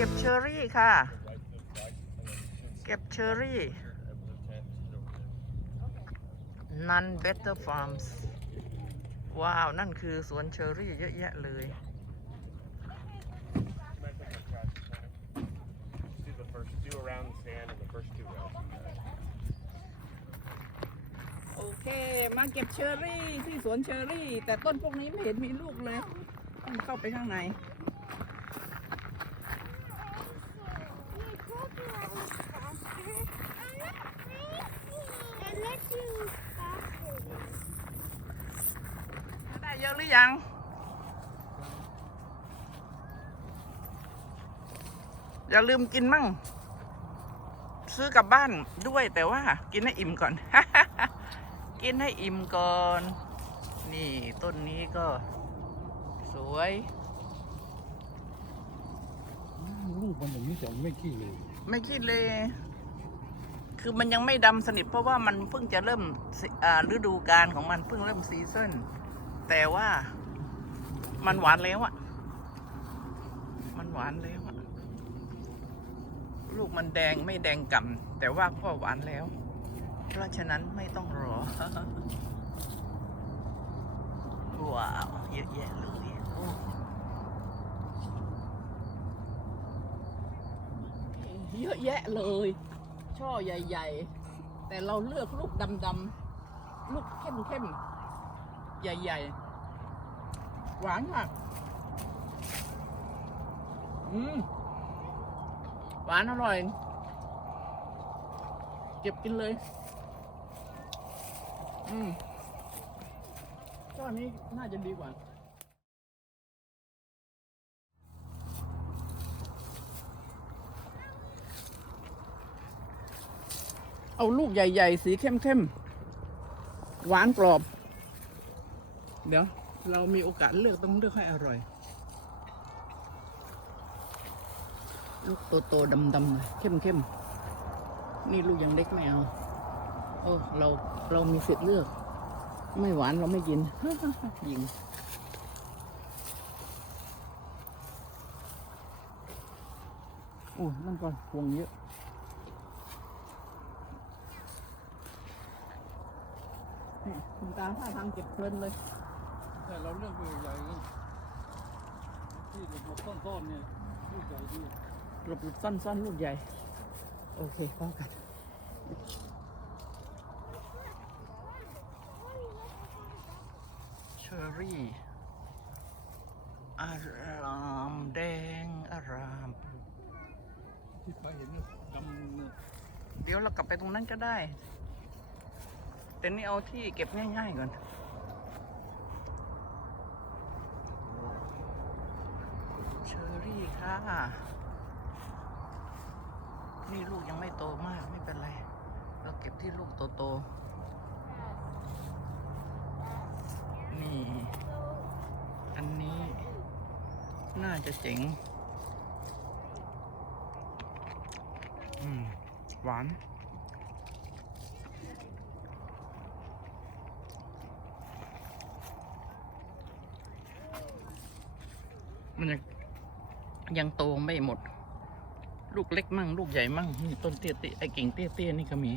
เก็บเชอรี่ค่ะ เก็บเชอรี่ นันเบเตอร์ฟาร์มส์ว้าว นั่นคือสวนเชอรี่เยอะแยะเลย โอเค มาเก็บเชอรี่ที่สวนเชอร์รี่ แต่ต้นพวกนี้ไม่เห็นมีลูกเลย ต้องเข้าไปข้างใน ได้เยอะห รือยัง อย่าลืมกินมั่ง ซื้อกลับบ้านด้วยแต่ว่ากินให้อิ่มก่อน กินให้อิ่มก่อน นี่ต้นนี้ก็ สวยลูกมันอย่างนี้จะไม่ขี้เลย ไม่คิดเลย คือมันยังไม่ดำสนิทเพราะว่ามันเพิ่งจะเริ่มสิอ่าฤดูกาลของมันเพิ่งเริ่มซีซั่น แต่ว่ามันหวานแล้วอะมันหวานแล้วอะลูกมันแดงไม่แดงก่ำแต่ว่าก็หวานแล้ว เพราะฉะนั้นไม่ต้องรอ ว้าว เยอะแยะเลยโอ้เยอะแยะเลย ช่อใหญ่ ๆ แต่เราเลือกลูกดำๆลูกเข้มๆ ใหญ่ๆ หวานค่ะอืมหวานอร่อย เก็บกินเลย อืมช่อนี้น่าจะดีกว่าเอาลูกใหญ่ ๆ สีเข้ม ๆ หวานกรอบ เดี๋ยวเรามีโอกาสเลือกต้องเลือกให้อร่อย ลูกโตๆดำๆเลยเข้มๆ นี่ลูกยังเล็กไม่เอาโอ้เราเรามีสิทธิ์เลือก ไม่หวานเราไม่กินยิงโอ้นั่นก่อนพวงเยอะนี่คุณตาท่าทางเก็บเพลินเลย แต่เราเลือกลูกใหญ่นี่ที่หลบๆต้นๆเนี่ยลูกใหญ่ดีหลบๆซ่อนๆลูกใหญ่ โอเคพอกันเชอรี่อารามแดงอารามที่ไปเห็นเนี่ยดำเนี่ยเดี๋ยวเรากลับไปตรงนั้นก็ได้ แต่นี่เอาที่เก็บง่ายๆก่อน เชอ นี่ลูกยังไม่โตมากไม่เป็นไร เราเก็บที่ลูกโตๆ นี่ อันนี้น่าจะเจ๋ง อืม หวานมันยัง ยังโตไม่หมด ลูกเล็กมั่ง ลูกใหญ่มั่งนี่ต้นเตี้ยๆไอ้กิ่งเตี้ยๆนี่ก็มี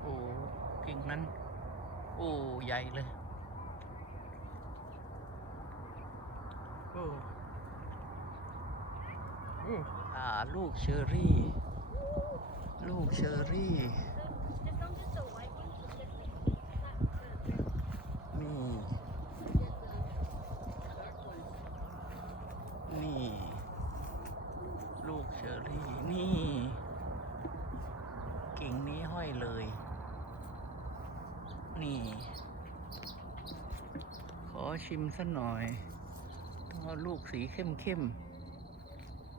โอ้กิ่งนั้น โอ้ ใหญ่เลย โอ้โอ่าลูกเชอรี่ ลูกเชอรี่ นี่ นี่ ลูกเชอรี่ นี่ กิ่งนี้ห้อยเลย นี่ ขอชิมสักหน่อยต้องเอาลูกสีเข้มๆ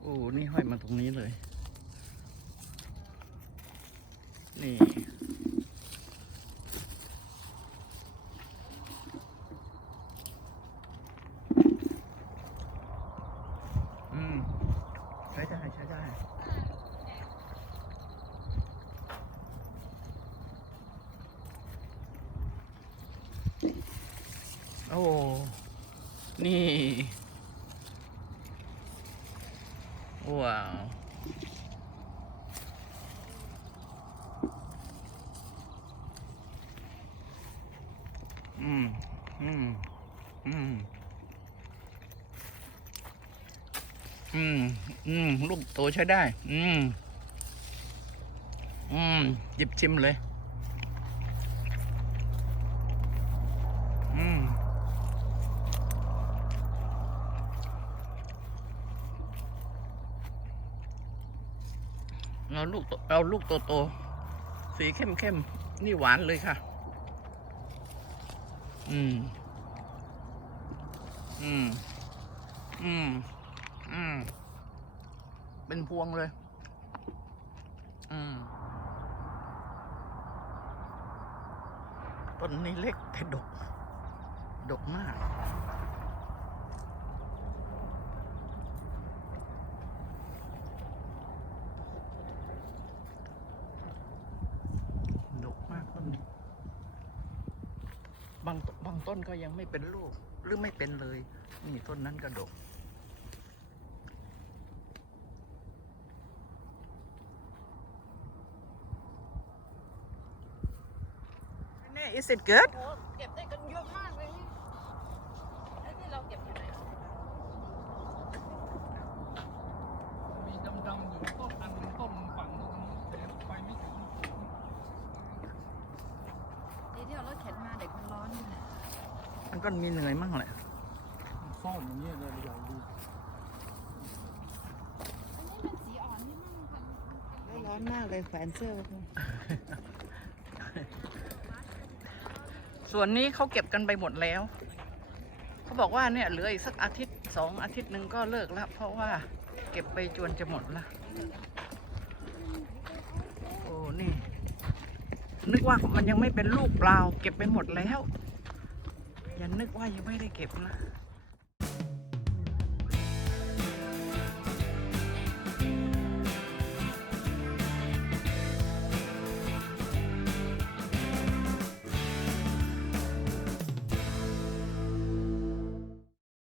โอ้ นี่ห้อยมาตรงนี้เลย นี่ อืม ใช้ได้ ใช้ได้โอ้ นี่ ว้าวอืมอืมอืมอืมอืมลูกโตใช้ได้ อืมอืมหยิบชิมเลย เอาลูกเอาลูกโตโตๆสีเข้มเข้มๆนี่หวานเลยค่ะ อืม อืม อืม อืม เป็นพวงเลย อืม ต้นนี้เล็กแต่ดก ดกมาก ดกมากต้นนี้ บางบางต้นก็ยังไม่เป็นลูก หรือไม่เป็นเลย นี่ต้นนั้นกระดกแน่ is it good โอ้เก็บได้กันเยอะมากเลยนี่ไอ้ที่เราเก็บอยู่ไหนอะ มีดำๆอยู่ต้นอันหนึ่งต้นฝั่งนู้นแต่ไปไม่ถึง ดีที่เอารถเข็นมาเด็กมันร้อนอยู่ มัน ก็มีเหนื่อยมั่งแหละซ่อนอย่างเงี้ยเลยใหญ่ดีอันนี้มันสีอ่อนนี่มั่งค่ะร้อนมากเลยแขวนเสื้อไว้ก่อนส่วนนี้เขาเก็บกันไปหมดแล้ว เขาบอกว่าเนี่ยเหลืออีกสักอาทิตย์สองอาทิตย์หนึ่งก็เลิกแล้วเพราะว่าเก็บไปจวนจะหมดละโอ้นี่นึกว่ามันยังไม่เป็นลูกเปล่า เก็บไปหมดแล้ว อย่านึกว่ายังไม่ได้เก็บนะ